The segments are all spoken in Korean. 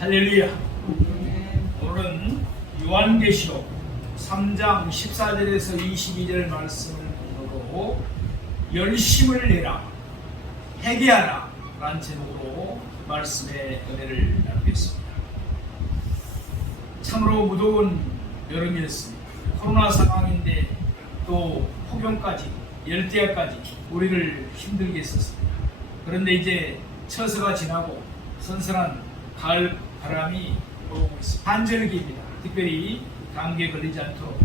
할렐루야. 오늘은 요한계시록 3장 14절에서 22절 말씀을 보고 열심을 내라 회개하라 라는 제목으로 말씀의 은혜를 나누겠습니다. 참으로 무더운 여름이었습니다. 코로나 상황인데 또 폭염까지 열대야까지 우리를 힘들게 했었습니다. 그런데 이제 처서가 지나고 선선한 가을 바람이 불어오고 있습니다. 한절기입니다. 특별히 감기에 걸리지 않도록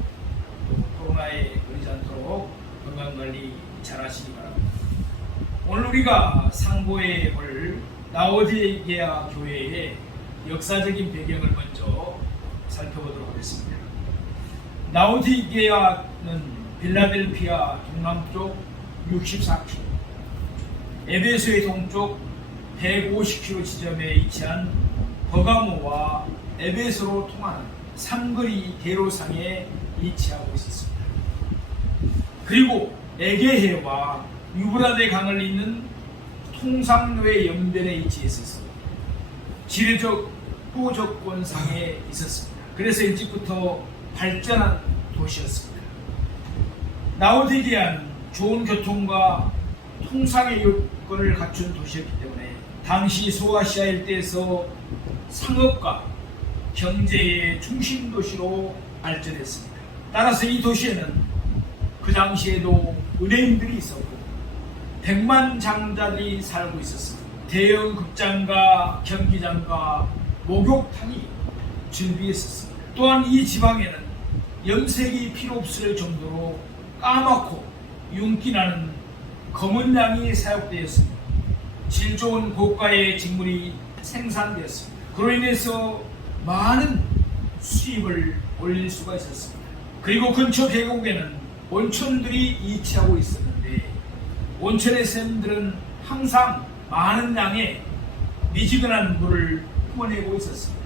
또 코로나에 걸리지 않도록 건강관리 잘 하시기 바랍니다. 오늘 우리가 상고해 볼 라오디게아 교회의 역사적인 배경을 먼저 살펴보도록 하겠습니다. 라오디게아는 필라델피아 동남쪽 64km, 에베소의 동쪽 150km 지점에 위치한 버가모와 에베소로 통하는 삼거리 대로상에 위치하고 있었습니다. 그리고 에게해와 유브라데 강을 잇는 통상로의 연변에 위치했었습니다. 지리적 호조건상에 있었습니다. 그래서 일찍부터 발전한 도시였습니다. 라오디게아는 좋은 교통과 통상의 요건을 갖춘 도시였기 때문에 당시 소아시아 일대에서 상업과 경제의 중심 도시로 발전했습니다. 따라서 이 도시에는 그 당시에도 은행들이 있었고 백만장자들이 살고 있었습니다. 대형 극장과 경기장과 목욕탕이 준비했었습니다. 또한 이 지방에는 염색이 필요 없을 정도로 까맣고 윤기나는 검은 양이 사용되었습니다. 질 좋은 고가의 직물이 생산되었습니다. 그로 인해서 많은 수입을 올릴 수가 있었습니다. 그리고 근처 계곡에는 온천들이 위치하고 있었는데 온천의 샘들은 항상 많은 양의 미지근한 물을 뿜어내고 있었습니다.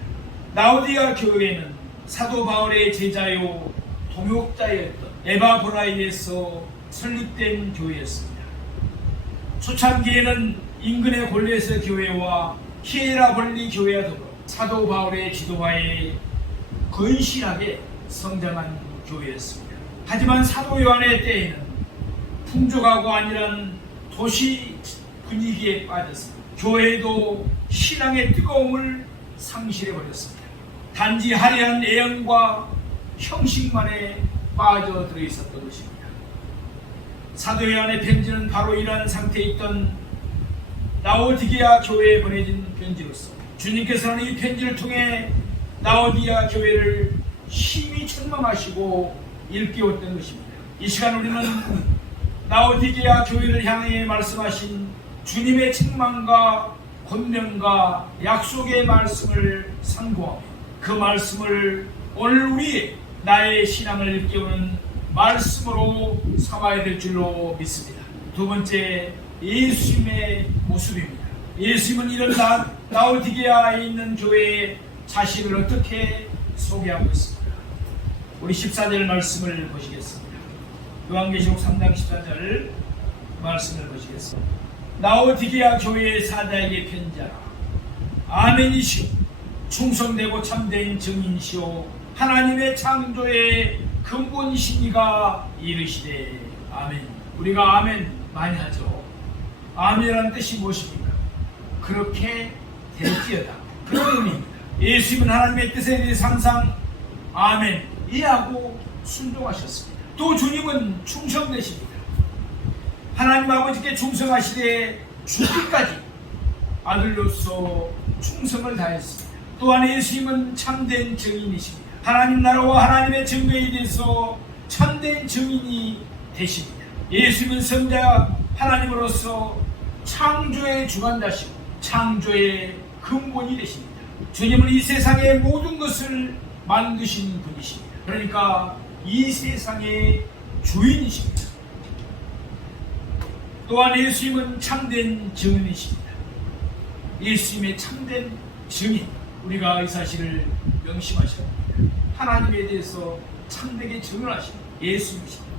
라오디게아 교회에는 사도 바울의 제자요 동역자였던 에바브라이에서 설립된 교회였습니다. 초창기에는 인근의 골레스 교회와 히에라볼리 교회와 더불어 사도 바울의 지도하에 건실하게 성장한 교회였습니다. 하지만 사도 요한의 때에는 풍족하고 안일한 도시 분위기에 빠졌습니다. 교회도 신앙의 뜨거움을 상실해버렸습니다. 단지 화려한 애연과 형식만에 빠져들어 있었던 것입니다. 사도 요한의 편지는 바로 이러한 상태에 있던 라오디게아 교회에 보내진 편지로서 주님께서는 이 편지를 통해 라오디게아 교회를 심히 책망하시고 일깨웠던 것입니다. 이 시간 우리는 라오디게아 교회를 향해 말씀하신 주님의 책망과 권면과 약속의 말씀을 상고하며 그 말씀을 오늘 우리의 나의 신앙을 일깨우는 말씀으로 삼아야 될 줄로 믿습니다. 두 번째, 예수님의 모습입니다. 예수님은 이런 라오디게아에 있는 교회의 자신을 어떻게 소개하고 있습니까? 우리 14절 말씀을 보시겠습니다. 요한계시록 3장 14절 말씀을 보시겠습니다. 라오디게아 교회의 사자에게 편지하라. 아멘이시오. 충성되고 참된 증인이시오. 하나님의 창조의 근본이신 이가 이르시되 아멘. 우리가 아멘 많이 하죠. 아멘이라는 뜻이 무엇입니까? 그렇게 될지어다. 그런 의미입니다. 예수님은 하나님의 뜻에 대해서 항상 아멘 이해하고 순종하셨습니다. 또 주님은 충성되십니다. 하나님 아버지께 충성하시되 죽기까지 아들로서 충성을 다했습니다. 또한 예수님은 참된 증인이십니다. 하나님 나라와 하나님의 증거에 대해서 참된 증인이 되십니다. 예수님은 선자 하나님으로서 창조의 주관자시고 창조의 근본이 되십니다. 주님은 이 세상의 모든 것을 만드신 분이십니다. 그러니까 이 세상의 주인이십니다. 또한 예수님은 참된 증인이십니다. 예수님의 참된 증인, 우리가 이 사실을 명심하셔야 합니다. 하나님에 대해서 참되게 증언하신 예수님이십니다.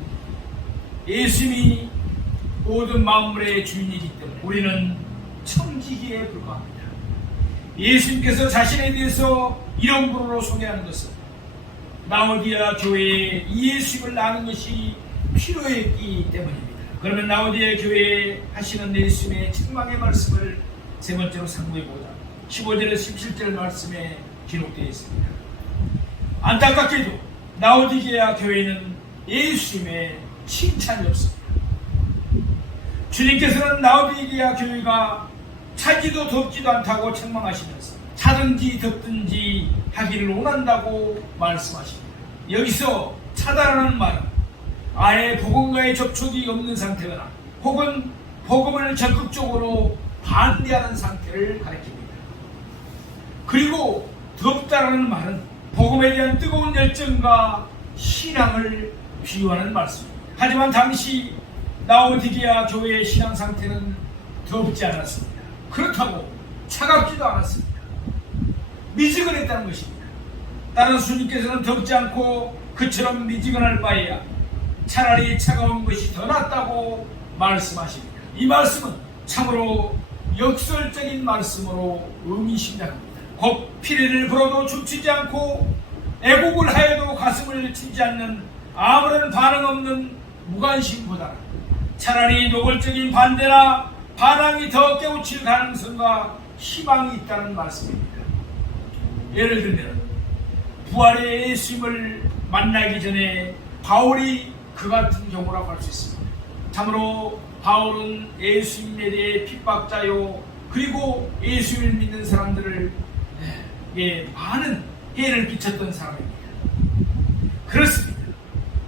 예수님이 모든 만물의 주인이기 때문에 우리는 청지기에 불과합니다. 예수님께서 자신에 대해서 이런 부로로 소개하는 것은 라오디아 교회에 예수님을 아는 것이 필요했기 때문입니다. 그러면 라오디아 교회에 하시는 예수님의 책망의 말씀을 세 번째로 상고해보자. 15절에서 17절 말씀에 기록되어 있습니다. 안타깝게도 라오디게아 교회는 예수님의 칭찬이 없습니다. 주님께서는 라오디게아 교회가 차지도 덥지도 않다고 책망하시면서 차든지 덥든지 하기를 원한다고 말씀하십니다. 여기서 차다라는 말은 아예 복음과의 접촉이 없는 상태거나 혹은 복음을 적극적으로 반대하는 상태를 가리킵니다. 그리고 덥다라는 말은 복음에 대한 뜨거운 열정과 신앙을 비유하는 말씀입니다. 하지만 당시 라오디게아 교회의 신앙 상태는 덥지 않았습니다. 그렇다고 차갑지도 않았습니다. 미지근했다는 것입니다. 따라서 주님께서는 덥지 않고 그처럼 미지근할 바에야 차라리 차가운 것이 더 낫다고 말씀하십니다. 이 말씀은 참으로 역설적인 말씀으로 의미심장합니다. 곧 피리를 불어도 춤추지 않고 애곡을 하여도 가슴을 치지 않는 아무런 반응 없는 무관심보다 차라리 노골적인 반대나 반항이 더 깨우칠 가능성과 희망이 있다는 말씀입니다. 예를 들면 부활의 예수님을 만나기 전에 바울이 그 같은 경우라고 할 수 있습니다. 참으로 바울은 예수님에 대해 핍박자요 그리고 예수님을 믿는 사람들을 많은 해를 끼쳤던 사람입니다. 그렇습니다.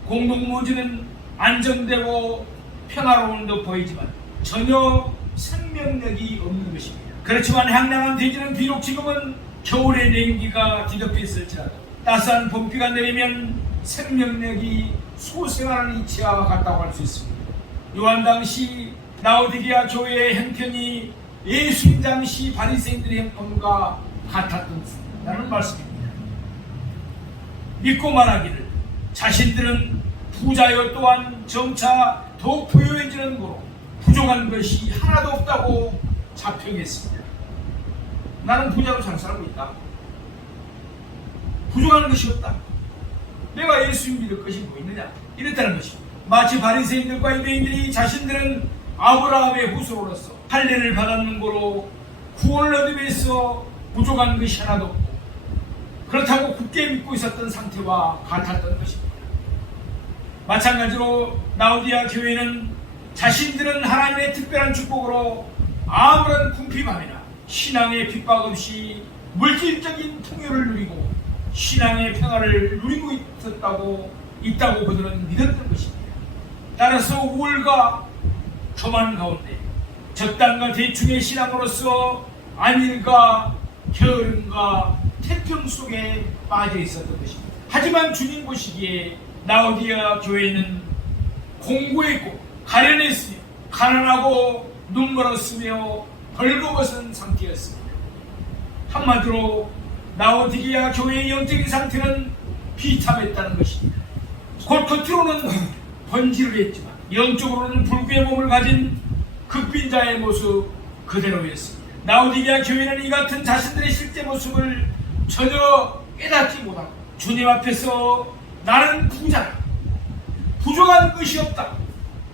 공동묘지는 안정되고 평화로운 듯 보이지만 전혀 생명력이 없는 것입니다. 그렇지만 향량한 대지는 비록 지금은 겨울의 냉기가 뒤덮여 있을지라도 따스한 봄비가 내리면 생명력이 소생하는 이치와 같다고 할 수 있습니다. 요한 당시 라오디게아 교회의 형편이 예수님 당시 바리새인들의 형편과 같았다는 말씀입니다. 믿고 말하기를 자신들은 부자여 또한 점차 더 부유해지는 거로 부족한 것이 하나도 없다고 자평했습니다. 나는 부자로 잘 살고 있다. 부족한 것이 없다. 내가 예수님 믿을 것이 뭐 있느냐? 이랬다는 것입니다. 마치 바리새인들과 유대인들이 자신들은 아브라함의 후손으로서 할례를 받았는 거로 구원을 얻기 위해서 부족한 것이 하나도 없고 그렇다고 굳게 믿고 있었던 상태와 같았던 것입니다. 마찬가지로 라오디아 교회는 자신들은 하나님의 특별한 축복으로 아무런 궁핍함이나 신앙의 핍박 없이 물질적인 풍요를 누리고 신앙의 평화를 누리고 있다고 그들은 믿었던 것입니다. 따라서 우울과 교만 가운데 적당과 대충의 신앙으로서 안일과 게으름과 태평 속에 빠져 있었던 것입니다. 하지만 주님 보시기에 라오디아 교회는 공고했고 가련했으며 가난하고 눈멀었으며 벌거벗은 상태였습니다. 한마디로 라오디게아 교회의 영적인 상태는 비참했다는 것입니다. 곧 겉으로는 번지르했지만 영적으로는 불구의 몸을 가진 극빈자의 모습 그대로였습니다. 라오디게아 교회는 이 같은 자신들의 실제 모습을 전혀 깨닫지 못하고 주님 앞에서 나는 부자다, 부족한 것이 없다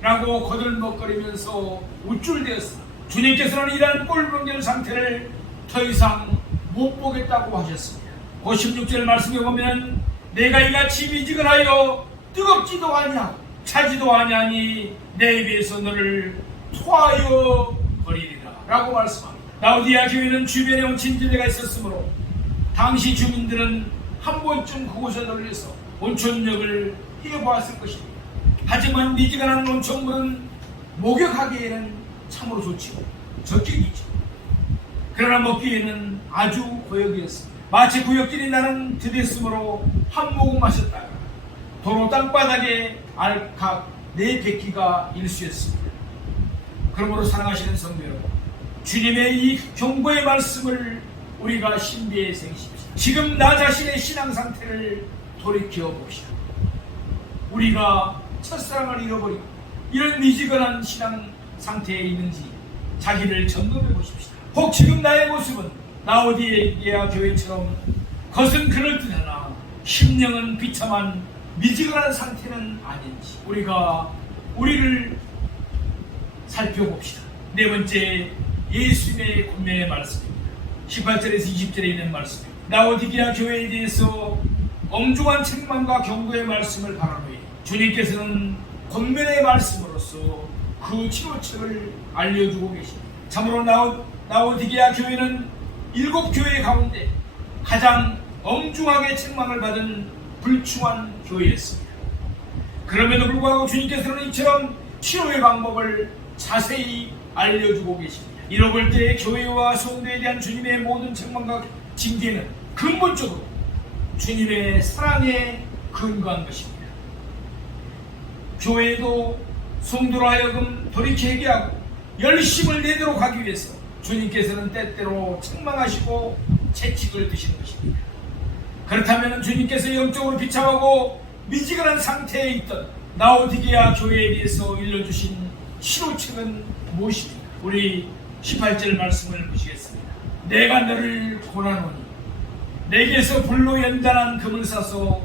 라고 거들먹거리면서 우쭐대었으나 주님께서는 이러한 꼴병된 상태를 더 이상 못 보겠다고 하셨습니다. 56절 말씀에 보면 내가 이같이 미지근하여 뜨겁지도 아니하고 차지도 아니하니 내 입에서 너를 토하여 버리리라 라고 말씀합니다. 라오디아 교회는 주변에 온천지대가 있었으므로 당시 주민들은 한 번쯤 그곳에 들려서 온천욕을 해보았을 것입니다. 하지만 미지근한 온천물은 목욕하기에는 참으로 좋지고 적격이죠. 그러나 먹기에는 아주 고역이었습니다. 마치 구역질이 나는 듯했으므로 한 모금 마셨다가 도로 땅바닥에 알칵 내뱉기가 일쑤였습니다. 그러므로 사랑하시는 성도 여러분, 주님의 이 경고의 말씀을 우리가 신비에 새기십시오. 지금 나 자신의 신앙 상태를 돌이켜 봅시다. 우리가 첫사랑을 잃어버리고 이런 미지근한 신앙 상태에 있는지 자기를 점검해 보십시다. 혹 지금 나의 모습은 라오디게아 교회처럼 겉은 그럴듯하나 심령은 비참한 미지근한 상태는 아닌지 우리를 살펴봅시다. 네 번째, 예수님의 권면의 말씀입니다. 18절에서 20절에 있는 말씀입니다. 라오디게아 교회에 대해서 엄중한 책망과 경고의 말씀을 바란 후에 주님께서는 권면의 말씀으로서 그 치료책을 알려주고 계십니다. 참으로 라오디게아 교회는 7교회 가운데 가장 엄중하게 책망을 받은 불충한 교회였습니다. 그럼에도 불구하고 주님께서는 이처럼 치료의 방법을 자세히 알려주고 계십니다. 잃어볼 때의 교회와 성도에 대한 주님의 모든 책망과 징계는 근본적으로 주님의 사랑에 근거한 것입니다. 교회도 성도로 하여금 돌이켜 회개하고 열심을 내도록 하기 위해서 주님께서는 때때로 책망하시고 채찍을 드시는 것입니다. 그렇다면 주님께서 영적으로 비참하고 미지근한 상태에 있던 라오디게아 교회에 대해서 일러주신 치료책은 무엇입니까? 우리 18절 말씀을 보시겠습니다. 내가 너를 고난하노니 내게서 불로 연단한 금을 사서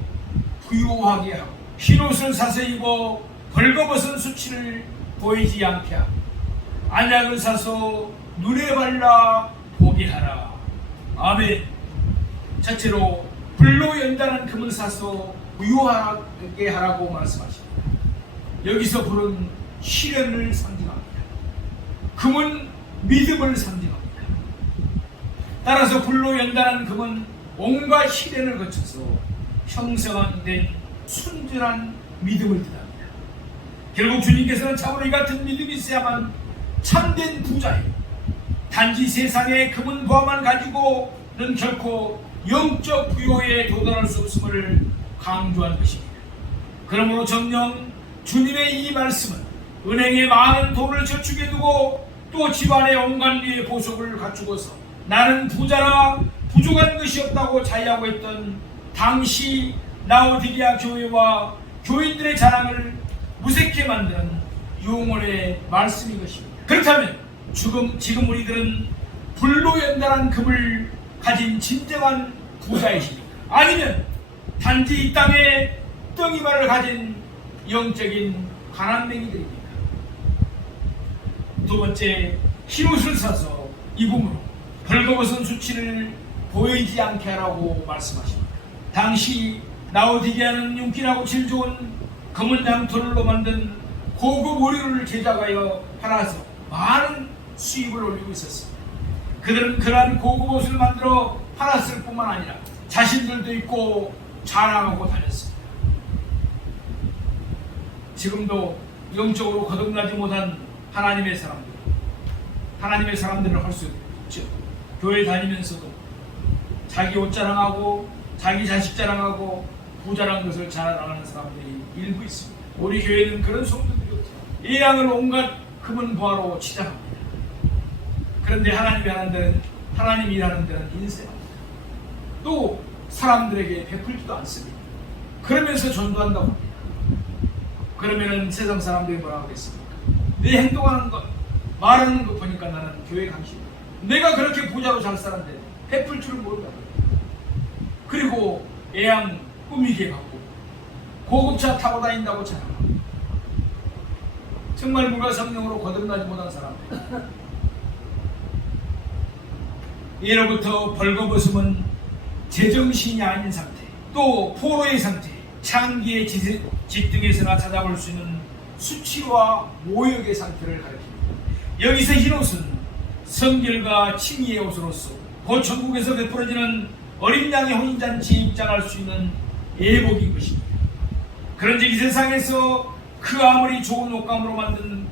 부유하게 하고 흰옷을 사서 입어 벌거벗은 수치를 보이지 않게 하고 안약을 사서 눈에 발라 보게 하라. 아멘. 첫째로 불로 연단한 금을 사서 부유하게 하라고 말씀하십니다. 여기서 불은 시련을 상징합니다. 금은 믿음을 상징합니다. 따라서 불로 연단한 금은 온갖 시련을 거쳐서 형성된 순전한 믿음을 뜻합니다. 결국 주님께서는 참으로 이 같은 믿음이 있어야만 참된 부자예요. 단지 세상의 금은 보화만 가지고는 결코 영적 부요에 도달할 수 없음을 강조한 것입니다. 그러므로 정녕 주님의 이 말씀은 은행에 많은 돈을 저축해 두고 또 집안에 온갖 류의 보석을 갖추고서 나는 부자라 부족한 것이 없다고 자의하고 있던 당시 라오디게아 교회와 교인들의 자랑을 무색해 만드는 용언의 말씀인 것입니다. 그렇다면 지금 우리들은 불로 연단한 금을 가진 진정한 부자이십니까? 아니면 단지 이 땅에 덩이만을 가진 영적인 가난맹이들입니까? 두 번째, 흰옷을 사서 입음으로 벌거벗은 수치를 보이지 않게 하라고 말씀하십니다. 당시 라오디게아는 윤기나고 질 좋은 검은 양털로 만든 고급 의류를 제작하여 팔아서 많은 수입을 올리고 있었습니다. 그들은 그러한 고급 옷을 만들어 팔았을 뿐만 아니라 자신들도 입고 자랑하고 다녔습니다. 지금도 영적으로 거듭나지 못한 하나님의 사람들을 할 수 있죠. 교회 다니면서도 자기 옷 자랑하고 자기 자식 자랑하고 부자란 것을 자랑하는 사람들이 일부 있습니다. 우리 교회는 그런 성도들이 없죠. 이 양을 온갖 금은 보화로 치장합니다. 그런데 하나님이 일하는 데는 인쇄합니다. 또 사람들에게 베풀지도 않습니다. 그러면서 전도한다고 합니다. 그러면은 세상 사람들이 뭐라고 하겠습니까? 내 행동하는 것, 말하는 것 보니까 나는 교회 강심이야. 내가 그렇게 부자로 잘 살았는데 베풀 줄을 모른다고. 그리고 애양 꾸미게 갖고 고급차 타고 다닌다고 자랑하고 정말 물과 성령으로 거듭나지 못한 사람들. 예로부터 벌거벗음은 제정신이 아닌 상태, 또 포로의 상태, 창기의 집등에서나 찾아볼 수 있는 수치와 모욕의 상태를 가리킵니다. 여기서 흰옷은 성결과 칭의의 옷으로서 곧 천국에서 베풀어지는 어린 양의 혼인잔치에 입장할 수 있는 예복인 것입니다. 그런즉 이 세상에서 그 아무리 좋은 옷감으로 만든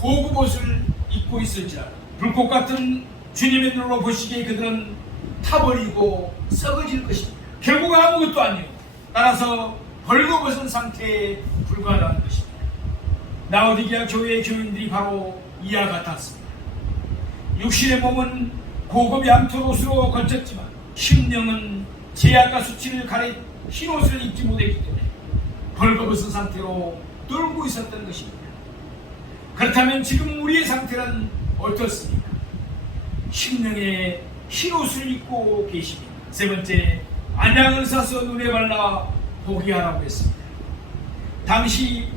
고급 옷을 입고 있을지라도 불꽃 같은 주님의 눈으로 보시기에 그들은 타버리고 썩어질 것입니다. 결국 아무것도 아니요. 따라서 벌거벗은 상태에 불과하다는 것입니다. 라오디게아 교회의 교인들이 바로 이와 같았습니다. 육신의 몸은 고급 양털 옷으로 걸쳤지만 심령은 죄악과 수치를 가린 흰옷을 입지 못했기 때문에 벌거벗은 상태로 떨고 있었던 것입니다. 그렇다면 지금 우리의 상태는 어떻습니까? 심령에 흰옷을 입고 계십니다. 세 번째, 안약을 사서 눈에 발라 보게 하라고 했습니다. 당시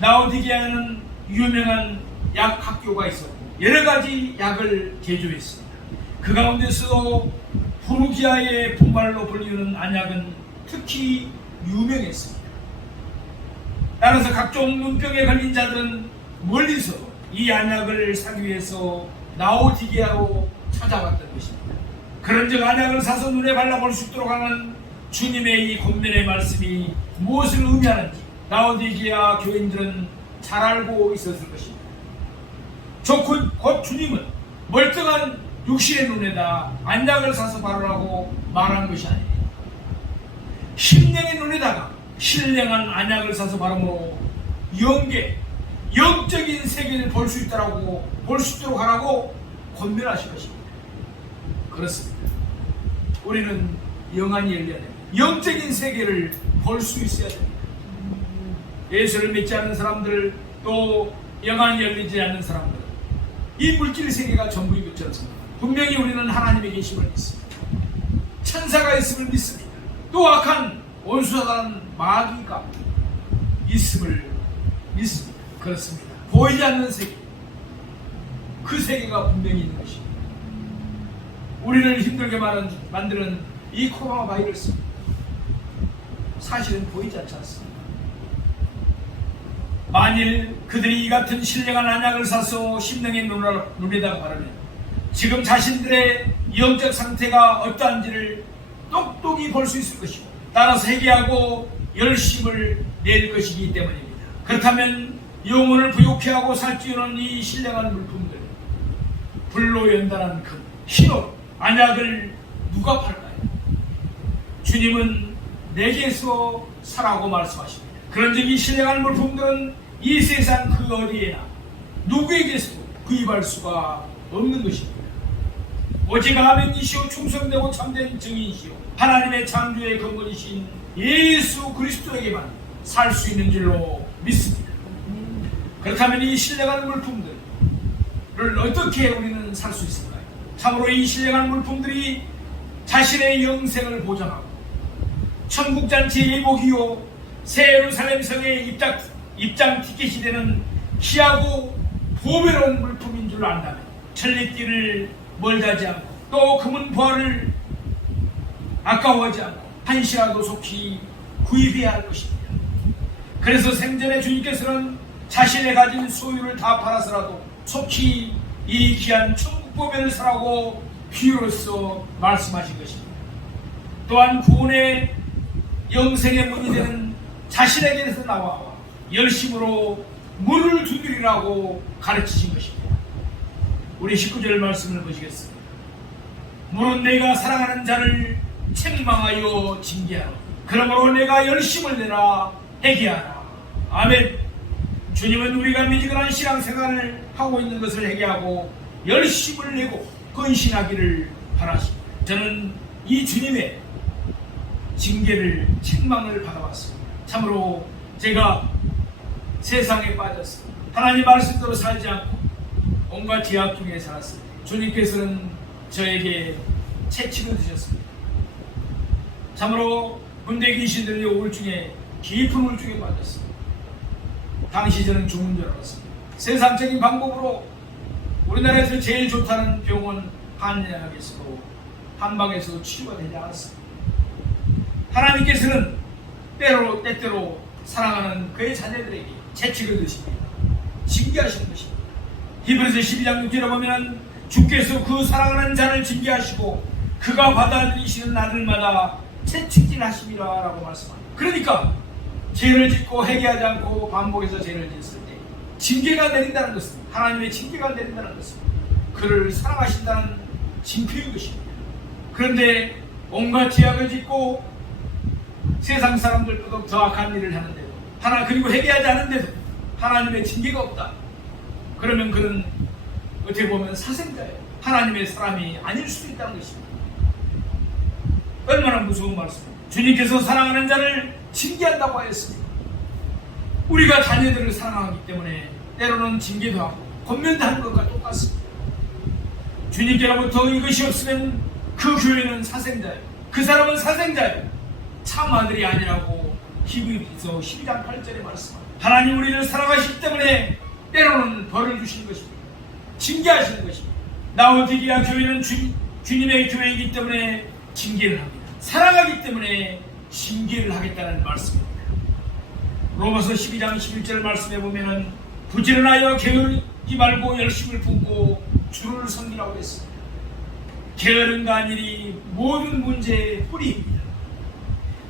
라오디게아는 유명한 약 학교가 있었고 여러 가지 약을 제조했습니다. 그 가운데서도 부르기아의 분말로 불리는 안약은 특히 유명했습니다. 따라서 각종 눈병에 걸린 자들은 멀리서도 이 안약을 사기 위해서 라오디게아로 찾아왔던 것입니다. 그런즉 안약을 사서 눈에 발라볼 수 있도록 하는 주님의 이 권면의 말씀이 무엇을 의미하는지 라오디게아 교인들은 잘 알고 있었을 것입니다. 곧 주님은 멀쩡한 육신의 눈에다 안약을 사서 바르라고 말한 것이 아닙니다. 심령의 눈에다가 신령한 안약을 사서 바르므로 영적인 세계를 볼 수 있도록 하라고 권면하신 것입니다. 그렇습니다. 우리는 영안이 열려야 됩니다. 영적인 세계를 볼 수 있어야 됩니다. 예수를 믿지 않는 사람들, 또 영안이 열리지 않는 사람들, 이 물질 세계가 전부인 것처럼 분명히 우리는 하나님의 계심을 믿습니다. 천사가 있음을 믿습니다. 또 악한 온수사단 마귀가 있음을 믿습니다. 그렇습니다. 보이지 않는 세계, 그 세계가 분명히 있는 것입니다. 우리를 힘들게 만드는 이 코로나 바이러스, 사실은 보이지 않지 않습니다. 만일 그들이 이 같은 신령한 안약을 사서 심령의 눈에다가 바르면 지금 자신들의 영적 상태가 어떠한지를 똑똑히 볼 수 있을 것이고, 따라서 회개하고 열심을 낼 것이기 때문입니다. 그렇다면 영혼을 부욕해 하고 살찌우는 이 신령한 물품들, 불로 연단한 금, 흰옷, 안약을 누가 팔까요? 주님은 내게서 사라고 말씀하십니다. 그런즉 이 신령한 물품들은 이 세상 그 어디에나 누구에게서도 구입할 수가 없는 것입니다. 오직 아멘이시오, 충성되고 참된 증인이시오, 하나님의 창조의 근본이신 예수 그리스도에게만 살 수 있는 줄로 믿습니다. 그렇다면 이 신령한 물품들을 어떻게 우리는 살 수 있을까요? 참으로 이 신령한 물품들이 자신의 영생을 보장하고 천국잔치의 예복이요 새 예루살렘 성의 입장 티켓이 되는 귀하고 보배로운 물품인 줄 안다면 천리길을 멀다지 않고 또 금은 부활을 아까워하지 않고 한시라도 속히 구입해야 할 것입니다. 그래서 생전에 주님께서는 자신의 가진 소유를 다 팔아서라도 속히 이 귀한 천국 보배를 사라고 비유로서 말씀하신 것입니다. 또한 구원의 영생의 문이 되는 자신에게서 나와 열심으로 문을 두드리라고 가르치신 것입니다. 우리 19절 말씀을 보시겠습니다. 물은 내가 사랑하는 자를 책망하여 징계하라. 그러므로 내가 열심을 내라 회개하라. 아멘. 주님은 우리가 미지근한 신앙생활을 하고 있는 것을 회개하고 열심을 내고 헌신하기를 바라십니다. 저는 이 주님의 징계를, 책망을 받아왔습니다. 참으로 제가 세상에 빠졌습니다. 하나님 말씀대로 살지 않고 온갖 죄악 중에 살았습니다. 주님께서는 저에게 채찍을 드셨습니다. 참으로 군대 귀신들의 우울증에, 깊은 우울증에 빠졌습니다. 당시 저는 죽은 줄 알았습니다. 세상적인 방법으로 우리나라에서 제일 좋다는 병원 한의학에서도 한방에서도 치료가 되지 않았습니다. 하나님께서는 때때로 사랑하는 그의 자녀들에게 채찍을 드십니다. 징계하시는 것입니다. 히브리서 12장 6절에 보면 주께서 그 사랑하는 자를 징계하시고 그가 받아들이시는 아들마다 채찍질 하심이라 라고 말씀합니다. 그러니까 죄를 짓고 회개하지 않고 반복해서 죄를 짓을 때 징계가 내린다는 것은, 하나님의 징계가 내린다는 것은 그를 사랑하신다는 징표인 것입니다. 그런데 온갖 죄악을 짓고 세상 사람들보다 더 악한 일을 하는데도 그리고 회개하지 않는데도 하나님의 징계가 없다. 그러면 그는 어떻게 보면 사생자예요. 하나님의 사람이 아닐 수도 있다는 것입니다. 얼마나 무서운 말씀입니다. 주님께서 사랑하는 자를 징계한다고 하였습니다. 우리가 자녀들을 사랑하기 때문에 때로는 징계도 하고 권면도 하는 것과 똑같습니다. 주님께로부터 이것이 없으면 그 교회는 사생자예요. 그 사람은 사생자예요. 참 아들이 아니라고 히브리서 12장 8절에 말씀합니다. 하나님 우리를 사랑하시기 때문에 때로는 벌을 주시는 것입니다. 징계하시는 것입니다. 라오디게아 교회는 주님의 교회이기 때문에 징계를 합니다. 사랑하기 때문에 징계를 하겠다는 말씀입니다. 로마서 12장 11절 말씀에 보면은 부지런하여 게으르지 말고 열심을 품고 주를 섬기라고 했습니다. 게으름과 안일이 모든 문제의 뿌리입니다.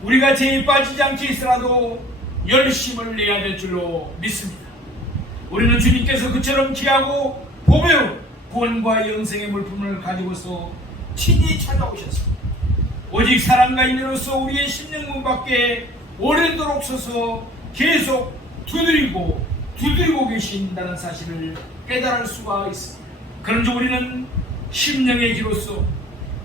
우리가 죄에 빠지지 않게 있으라도 열심을 내야 될 줄로 믿습니다. 우리는 주님께서 그처럼 귀하고 보배로운 구원과 영생의 물품을 가지고서 친히 찾아오셨습니다. 오직 사랑과 인내로서 우리의 심령문 밖에 오래도록 서서 계속 두드리고 계신다는 사실을 깨달을 수가 있습니다. 그런즉 우리는 심령의 기로서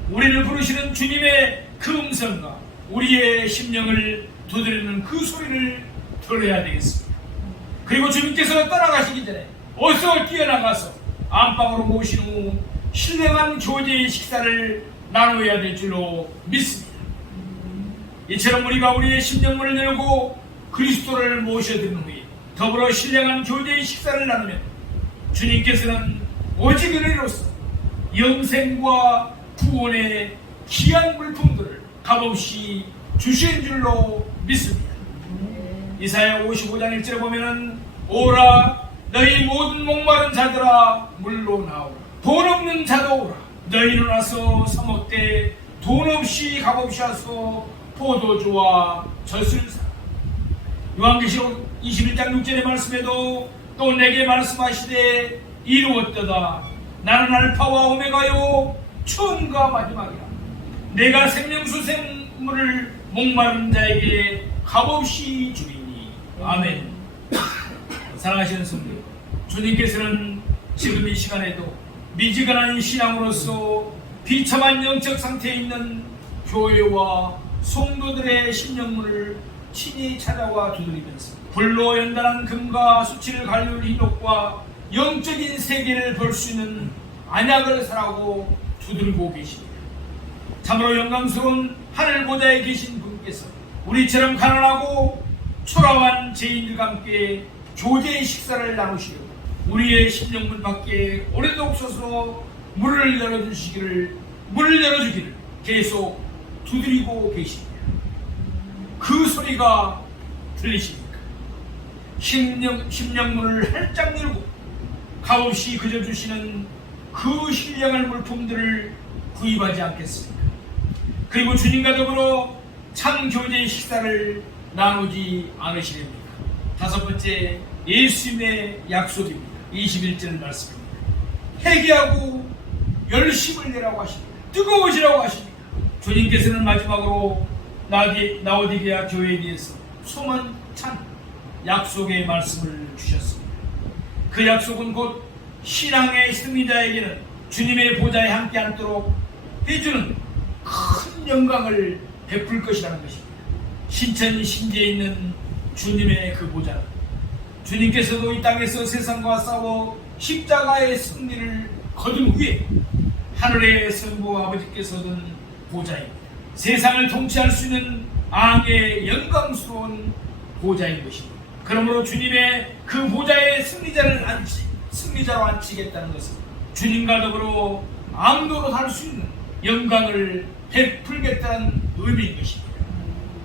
우리를 부르시는 주님의 그 음성과 우리의 심령을 두드리는 그 소리를 들어야 되겠습니다. 그리고 주님께서 떠나가시기 전에 어서 뛰어나가서 안방으로 모신 후 신령한 교제의 식사를 나눠야 될 줄로 믿습니다. 이처럼 우리가 우리의 심령문을 열고 그리스도를 모셔드린 후에 더불어 신령한 교제의 식사를 나누면 주님께서는 오직 은혜로서 영생과 구원의 귀한 물품들을 값없이 주신 줄로 믿습니다. 이사야 55장 1절에 보면은 오라 너희 모든 목마른 자들아 물로 나오라 돈 없는 자도 오라 너희는 와서 사 먹되 돈 없이 값없이 와서 포도주와 젖을 사라. 요한계시록 21장 6절의 말씀에도 또 내게 말씀하시되 이루었도다 나는 알파와 오메가요 처음과 마지막이라 내가 생명수 생물을 목마른 자에게 값없이 주리니 아멘. 사랑하시는 성도, 주님께서는 지금 이 시간에도 미지근한 신앙으로서 비참한 영적 상태에 있는 교회와 성도들의 심령문을 친히 찾아와 두드리면서 불로 연단한 금과 수치를 갈릴 hin옥과 영적인 세계를 볼 수 있는 안약을 사라고 두들고 계십니다. 참으로 영광스러운 하늘 보좌에 계신 분께서 우리처럼 가난하고 초라한 죄인들과 함께 교제의 식사를 나누시려 우리의 심령문 밖에 오래도록 서서 문을 열어주기를 계속 두드리고 계십니다. 그 소리가 들리십니까? 심령문을 활짝 열고 값없이 그저 주시는 그 신령한 물품들을 구입하지 않겠습니까? 그리고 주님과 더불어 참 교제의 식사를 나누지 않으시렵니까? 다섯 번째, 예수님의 약속입니다. 21절 말씀입니다. 회개하고 열심을 내라고 하십니다. 뜨거워지라고 하십니다. 주님께서는 마지막으로 라오디게아 교회에 대해서 소망찬 약속의 말씀을 주셨습니다. 그 약속은 곧 신앙의 승리자에게는 주님의 보좌에 함께 앉도록 해주는 큰 영광을 베풀 것이라는 것입니다. 신천지 신지에 있는 주님의 그 보좌는 주님께서도 이 땅에서 세상과 싸워 십자가의 승리를 거둔 후에 하늘의 성부 아버지께서 얻은 보좌입니다. 세상을 통치할 수 있는 왕의 영광스러운 보좌인 것입니다. 그러므로 주님의 그 보좌의 승리자로 앉히겠다는 것은 주님과 더불어 암도로 할 수 있는 영광을 베풀겠다는 의미인 것입니다.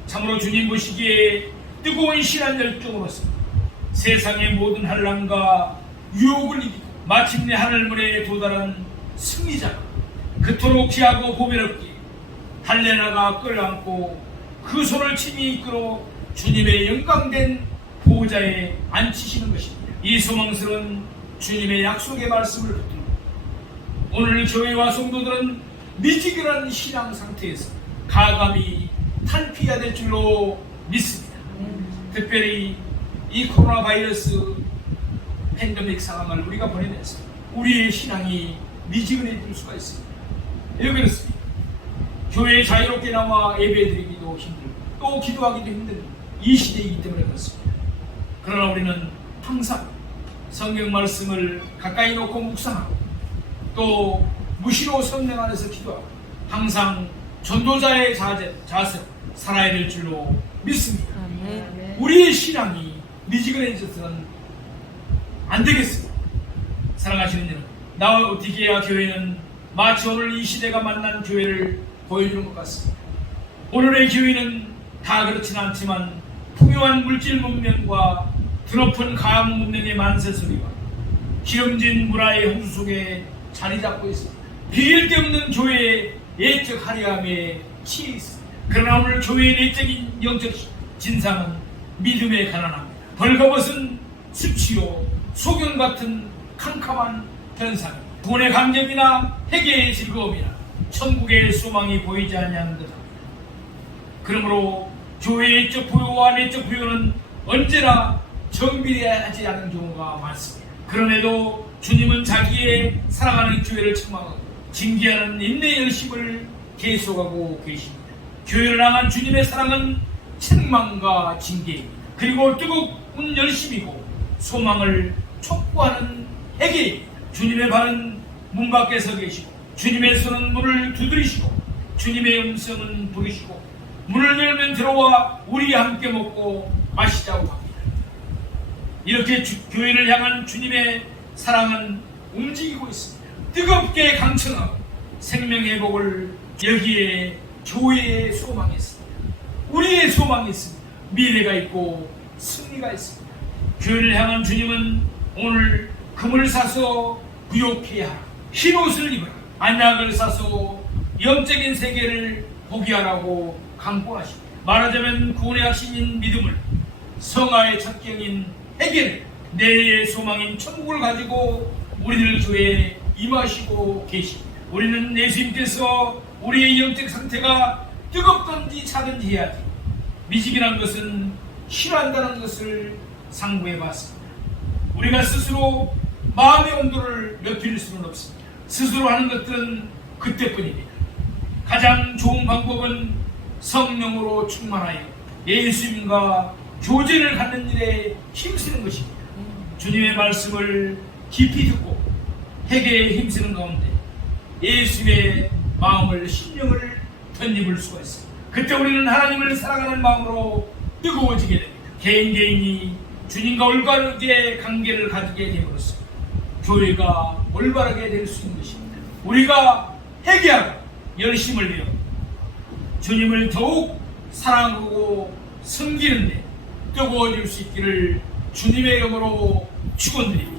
참으로 주님 보시기에 뜨거운 신한 열정으로서 세상의 모든 환난과 유혹을 이기고 마침내 하늘문에 도달한 승리자가 그토록 귀하고 보배롭게 달려나가 끌어안고 그 손을 친히 이끌어 주님의 영광된 보호자에 앉히시는 것입니다. 이 소망스러운 주님의 약속의 말씀을 붙들고 오늘 교회와 성도들은 미지근한 신앙 상태에서 가감히 탈피해야 될 줄로 믿습니다. 특별히 이 코로나 바이러스 팬데믹 상황을 우리가 보내면서 우리의 신앙이 미지근해질 수가 있습니다. 왜 그렇습니까? 교회에 자유롭게 나와 예배드리기도 힘들고 또 기도하기도 힘든 이 시대이기 때문에 그렇습니다. 그러나 우리는 항상 성경 말씀을 가까이 놓고 묵상하고 또 무시로 성령 안에서 기도하고 항상 전도자의 자세 살아야 될 줄로 믿습니다. 아멘. 우리의 신앙이 미지근해져서는 안 되겠습니다. 사랑하시는 여러분, 나와 오티게아 교회는 마치 오늘 이 시대가 만난 교회를 보여주는 것 같습니다. 오늘의 교회는 다 그렇지는 않지만 풍요한 물질 문명과 드높은 과학 문명의 만세 소리와 기름진 문화의 홍수 속에 자리 잡고 있습니다. 비길 데 없는 교회의 예적 화려함에 치여 있습니다. 그러나 오늘 교회의 내적인 영적 진상은 믿음에 가난합니다. 벌거벗은 수치요 소경 같은 캄캄한 현상입니다. 돈의 감격이나 회개의 즐거움이나 천국의 소망이 보이지 아니하는 듯합니다. 그러므로 교회의 내적 부요와 내적 부요는 언제나 정비례하지 않은 경우가 많습니다. 그럼에도 주님은 자기의 사랑하는 교회를 책망하고 징계하는 인내의 열심을 계속하고 계십니다. 교회를 향한 주님의 사랑은 책망과 징계입니다. 그리고 뜨거운 열심이고 소망을 촉구하는 회개입니다. 주님의 발은 문 밖에 서 계시고 주님의 손은 문을 두드리시고 주님의 음성은 부르시고 문을 열면 들어와 우리 함께 먹고 마시자고 합니다. 이렇게 교회를 향한 주님의 사랑은 움직이고 있습니다. 뜨겁게 강청하고 생명회복을 여기에 교회의 소망이 있습니다. 우리의 소망이 있습니다. 미래가 있고 승리가 있습니다. 교회를 향한 주님은 오늘 금을 사서 부욕해야 하라, 흰 옷을 입어라, 안약을 사서 영적인 세계를 포기하라고 강권하십니다. 말하자면 구원의 핵심인 믿음을, 성화의 첫경인 회개를, 내의 소망인 천국을 가지고 우리들 교회에 임하시고 계십니다. 우리는 예수님께서 우리의 영적 상태가 뜨겁든지 차든지 해야지 미지근한 것은 싫어한다는 것을 상고해 봤습니다. 우리가 스스로 마음의 온도를 높일 수는 없습니다. 스스로 하는 것들은 그때뿐입니다. 가장 좋은 방법은 성령으로 충만하여 예수님과 교제를 갖는 일에 힘쓰는 것입니다. 주님의 말씀을 깊이 듣고 회개에 힘쓰는 가운데 예수의 마음을, 심령을 덧입을 수가 있습니다. 그때 우리는 하나님을 사랑하는 마음으로 뜨거워지게 됩니다. 개인이 주님과 올바르게 관계를 가지게 됨으로써 교회가 올바르게 될 수 있는 것입니다. 우리가 회개하고 열심을 내어 주님을 더욱 사랑하고 섬기는데 뜨거워질 수 있기를 주님의 이름으로 축원드립니다.